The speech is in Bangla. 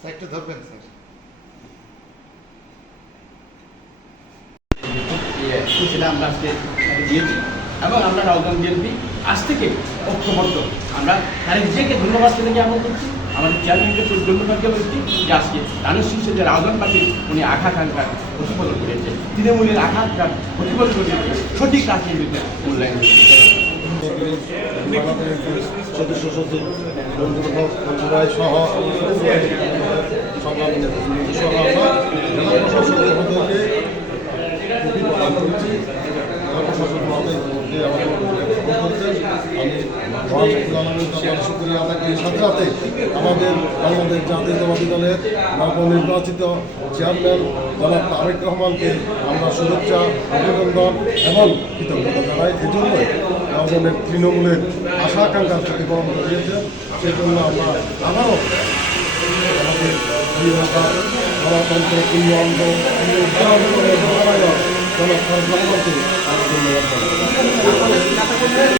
স্যার একটু ধরবেন স্যার। আমরা আজকে দিয়েছি এবং আমরা রাউজান বিএনপি আজ থেকে ঐক্যবদ্ধ। আমরা তারেক জিয়াকে ধন্যবাদ থেকে আমরা করছি, আমাদের চেয়ারম্যানকে ধন্যবাদ করছি যে আজকে ধানের শীর্ষে যে রাউজান পার্টির উনি আকাঙ্ক্ষার প্রতিফলন করেছে, তৃণমূলের আকাঙ্ক্ষার প্রতিফলন করেছে, সঠিক রাজনীতিতে মূল্যায়ন করেছে। সদস্য সচিব সহ সাথে সাথে আমাদের বাংলাদেশ জাতীয়তাবাদী দলের নবনির্বাচিত চেয়ারম্যান জনাব তারেক রহমানকে আমরা শুভেচ্ছা, অভিনন্দন এবং কৃতজ্ঞতা জানাই। এই জন্যই আমাদের তৃণমূলের আশা আকাঙ্ক্ষার প্রতিফলন ঘটিয়েছে। সেই জন্য আমরা আবারও আমাদের গণতন্ত্র পূর্ণ অঙ্গ জনাব তারেক রহমানকে ধন্যবাদ জানাই।